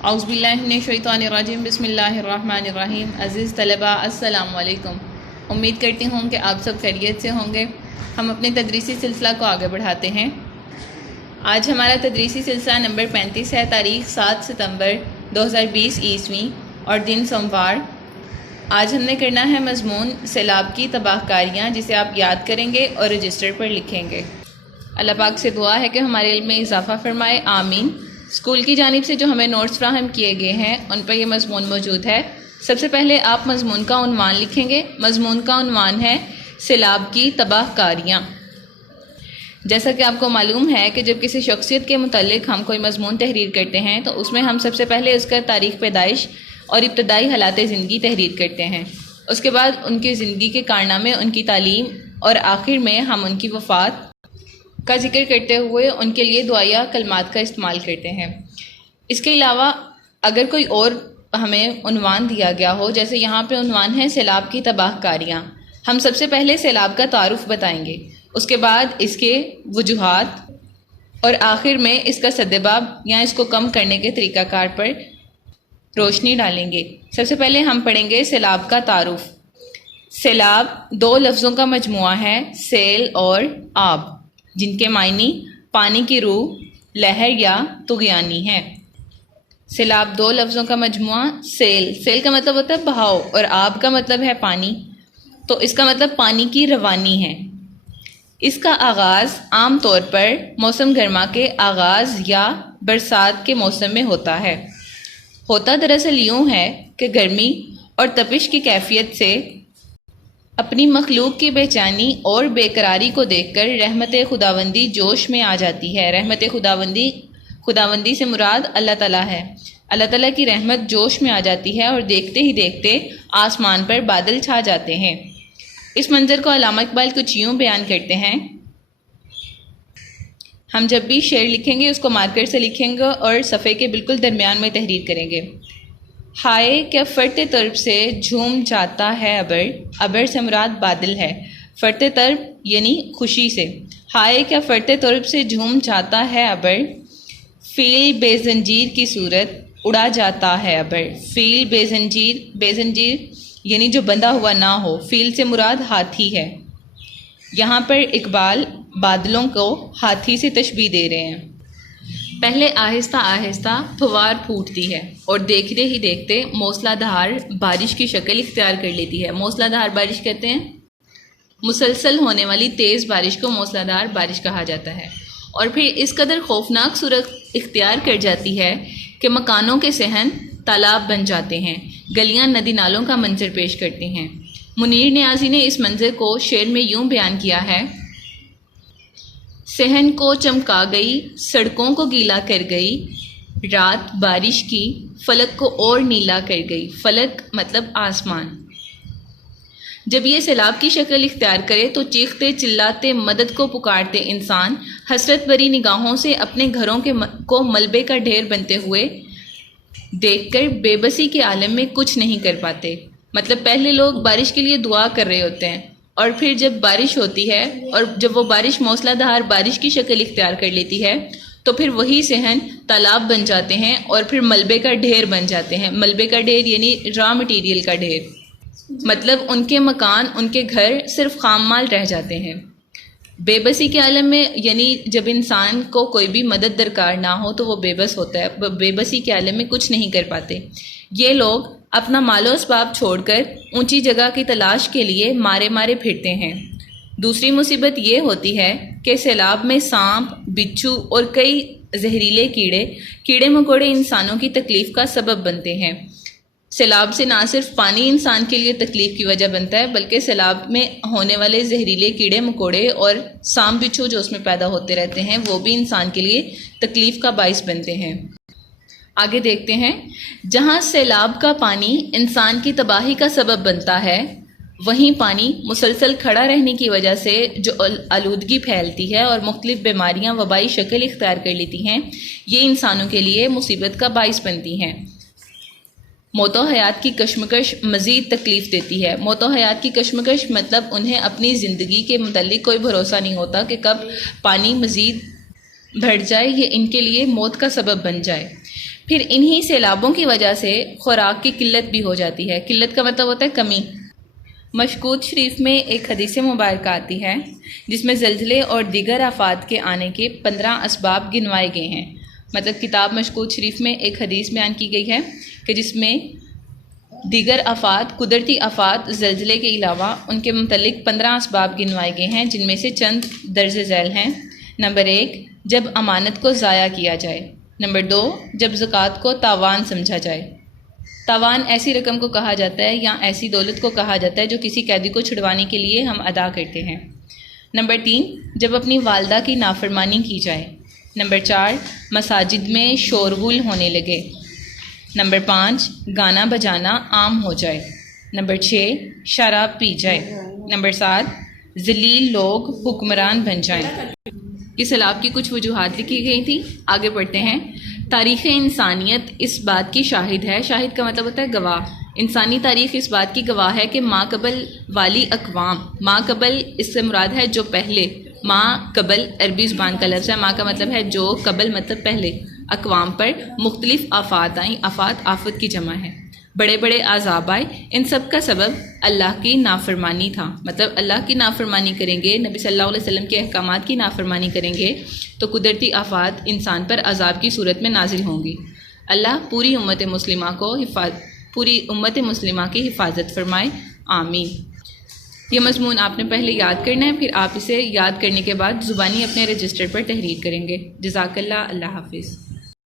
اعوذ باللہ من الشیطان الرجیم، بسم اللہ الرحمن الرحیم۔ عزیز طلباء، السلام علیکم۔ امید کرتی ہوں کہ آپ سب خیریت سے ہوں گے۔ ہم اپنے تدریسی سلسلہ کو آگے بڑھاتے ہیں۔ آج ہمارا تدریسی سلسلہ نمبر 35 ہے، تاریخ 7 ستمبر 2020 عیسوی اور دن سوموار۔ آج ہم نے کرنا ہے مضمون سیلاب کی تباہ کاریاں، جسے آپ یاد کریں گے اور رجسٹر پر لکھیں گے۔ اللہ پاک سے دعا ہے کہ ہمارے علم میں اضافہ فرمائے، آمین۔ اسکول کی جانب سے جو ہمیں نوٹس فراہم کیے گئے ہیں ان پر یہ مضمون موجود ہے۔ سب سے پہلے آپ مضمون کا عنوان لکھیں گے۔ مضمون کا عنوان ہے سیلاب کی تباہ کاریاں۔ جیسا کہ آپ کو معلوم ہے کہ جب کسی شخصیت کے متعلق ہم کوئی مضمون تحریر کرتے ہیں تو اس میں ہم سب سے پہلے اس کا تاریخ پیدائش اور ابتدائی حالات زندگی تحریر کرتے ہیں۔ اس کے بعد ان کی زندگی کے کارنامے، ان کی تعلیم اور آخر میں ہم ان کی وفات کا ذکر کرتے ہوئے ان کے لیے دعائیہ کلمات کا استعمال کرتے ہیں۔ اس کے علاوہ اگر کوئی اور ہمیں عنوان دیا گیا ہو، جیسے یہاں پہ عنوان ہے سیلاب کی تباہ کاریاں، ہم سب سے پہلے سیلاب کا تعارف بتائیں گے، اس کے بعد اس کے وجوہات اور آخر میں اس کا سدباب یا اس کو کم کرنے کے طریقہ کار پر روشنی ڈالیں گے۔ سب سے پہلے ہم پڑھیں گے سیلاب کا تعارف۔ سیلاب دو لفظوں کا مجموعہ ہے، سیل اور آب، جن کے معنی پانی کی روح، لہر یا طغیانی ہے۔ سیلاب دو لفظوں کا مجموعہ، سیل کا مطلب ہوتا ہے بہاؤ اور آب کا مطلب ہے پانی، تو اس کا مطلب پانی کی روانی ہے۔ اس کا آغاز عام طور پر موسم گرما کے آغاز یا برسات کے موسم میں ہوتا ہے۔ ہوتا دراصل یوں ہے کہ گرمی اور تپش کی کیفیت سے اپنی مخلوق کی بے چینی اور بے قراری کو دیکھ کر رحمت خداوندی جوش میں آ جاتی ہے۔ رحمت خداوندی سے مراد اللہ تعالیٰ ہے۔ اللہ تعالیٰ کی رحمت جوش میں آ جاتی ہے اور دیکھتے ہی دیکھتے آسمان پر بادل چھا جاتے ہیں۔ اس منظر کو علامہ اقبال کچھ یوں بیان کرتے ہیں۔ ہم جب بھی شعر لکھیں گے اس کو مارکر سے لکھیں گے اور صفحے کے بالکل درمیان میں تحریر کریں گے۔ ہائے کیا فرتے طرب سے جھوم جاتا ہے ابر، ابر سے مراد بادل ہے، فرتے طرب یعنی خوشی سے۔ ہائے کیا فرتے طرب سے جھوم جاتا ہے ابر، فیل بے زنجیر کی صورت اڑا جاتا ہے ابر۔ فیل بے زنجیر یعنی جو بندھا ہوا نہ ہو، فیل سے مراد ہاتھی ہے۔ یہاں پر اقبال بادلوں کو ہاتھی سے تشبیہ دے رہے ہیں۔ پہلے آہستہ آہستہ پھوار پھوٹتی ہے اور دیکھتے ہی دیکھتے موسلا دھار بارش کی شکل اختیار کر لیتی ہے۔ موسلا دھار بارش کہتے ہیں مسلسل ہونے والی تیز بارش کو موسلا دھار بارش کہا جاتا ہے، اور پھر اس قدر خوفناک صورت اختیار کر جاتی ہے کہ مکانوں کے صحن تالاب بن جاتے ہیں، گلیاں ندی نالوں کا منظر پیش کرتی ہیں۔ منیر نیازی نے اس منظر کو شعر میں یوں بیان کیا ہے: صحن کو چمکا گئی، سڑکوں کو گیلا کر گئی، رات بارش کی فلک کو اور نیلا کر گئی۔ فلک مطلب آسمان۔ جب یہ سیلاب کی شکل اختیار کرے تو چیختے چلاتے مدد کو پکارتے انسان حسرت بری نگاہوں سے اپنے گھروں کو ملبے کا ڈھیر بنتے ہوئے دیکھ کر بے بسی کے عالم میں کچھ نہیں کر پاتے۔ مطلب پہلے لوگ بارش کے لیے دعا کر رہے ہوتے ہیں، اور پھر جب بارش ہوتی ہے اور جب وہ بارش موسلا دھار بارش کی شکل اختیار کر لیتی ہے تو پھر وہی صحن تالاب بن جاتے ہیں اور پھر ملبے کا ڈھیر بن جاتے ہیں۔ ملبے کا ڈھیر یعنی را مٹیریل کا ڈھیر، مطلب ان کے مکان، ان کے گھر صرف خام مال رہ جاتے ہیں۔ بے بسی کے عالم میں یعنی جب انسان کو کوئی بھی مدد درکار نہ ہو تو وہ بے بس ہوتا ہے، بے بسی کے عالم میں کچھ نہیں کر پاتے۔ یہ لوگ اپنا مال و اسباب چھوڑ کر اونچی جگہ کی تلاش کے لیے مارے مارے پھرتے ہیں۔ دوسری مصیبت یہ ہوتی ہے کہ سیلاب میں سانپ، بچھو اور کئی زہریلے کیڑے مکوڑے انسانوں کی تکلیف کا سبب بنتے ہیں۔ سیلاب سے نہ صرف پانی انسان کے لیے تکلیف کی وجہ بنتا ہے، بلکہ سیلاب میں ہونے والے زہریلے کیڑے مکوڑے اور سانپ بچھو جو اس میں پیدا ہوتے رہتے ہیں وہ بھی انسان کے لیے تکلیف کا باعث بنتے ہیں۔ آگے دیکھتے ہیں، جہاں سیلاب کا پانی انسان کی تباہی کا سبب بنتا ہے، وہیں پانی مسلسل کھڑا رہنے کی وجہ سے جو آلودگی پھیلتی ہے اور مختلف بیماریاں وبائی شکل اختیار کر لیتی ہیں، یہ انسانوں کے لیے مصیبت کا باعث بنتی ہیں۔ موت و حیات کی کشمکش مزید تکلیف دیتی ہے۔ موت و حیات کی کشمکش مطلب انہیں اپنی زندگی کے متعلق کوئی بھروسہ نہیں ہوتا کہ کب پانی مزید بڑھ جائے، یہ ان کے لیے موت کا سبب بن جائے۔ پھر انہی سیلابوں کی وجہ سے خوراک کی قلت بھی ہو جاتی ہے۔ قلت کا مطلب ہوتا ہے کمی۔ مشکوت شریف میں ایک حدیث مبارکہ آتی ہے جس میں زلزلے اور دیگر آفات کے آنے کے 15 اسباب گنوائے گئے ہیں۔ مطلب کتاب مشکوت شریف میں ایک حدیث بیان کی گئی ہے کہ جس میں دیگر آفات، قدرتی آفات، زلزلے کے علاوہ ان کے متعلق 15 اسباب گنوائے گئے ہیں، جن میں سے چند درج ذیل ہیں۔ نمبر 1، جب امانت کو ضائع کیا جائے۔ نمبر 2، جب زکوٰۃ کو تاوان سمجھا جائے۔ تاوان ایسی رقم کو کہا جاتا ہے یا ایسی دولت کو کہا جاتا ہے جو کسی قیدی کو چھڑوانے کے لیے ہم ادا کرتے ہیں۔ نمبر 3، جب اپنی والدہ کی نافرمانی کی جائے۔ نمبر 4، مساجد میں شورغل ہونے لگے۔ نمبر 5، گانا بجانا عام ہو جائے۔ نمبر 6، شراب پی جائے۔ نمبر 7، ذلیل لوگ حکمران بن جائیں۔ یہ سیلاب کی کچھ وجوہات لکھی گئی تھی، آگے پڑھتے ہیں۔ تاریخ انسانیت اس بات کی شاہد ہے، شاہد کا مطلب ہوتا ہے گواہ۔ انسانی تاریخ اس بات کی گواہ ہے کہ ما قبل والی اقوام، ما قبل اس سے مراد ہے جو پہلے، ما قبل عربی زبان کا لفظ ہے، ما کا مطلب ہے جو، قبل مطلب پہلے، اقوام پر مختلف آفات آئیں، آفات آفت کی جمع ہے، بڑے بڑے عذاب آئے، ان سب کا سبب اللہ کی نافرمانی تھا۔ مطلب اللہ کی نافرمانی کریں گے، نبی صلی اللہ علیہ وسلم کے احکامات کی نافرمانی کریں گے تو قدرتی آفات انسان پر عذاب کی صورت میں نازل ہوں گی۔ اللہ پوری امت مسلمہ کی حفاظت فرمائے، آمین۔ یہ مضمون آپ نے پہلے یاد کرنا ہے، پھر آپ اسے یاد کرنے کے بعد زبانی اپنے رجسٹر پر تحریر کریں گے۔ جزاک اللہ، اللہ حافظ۔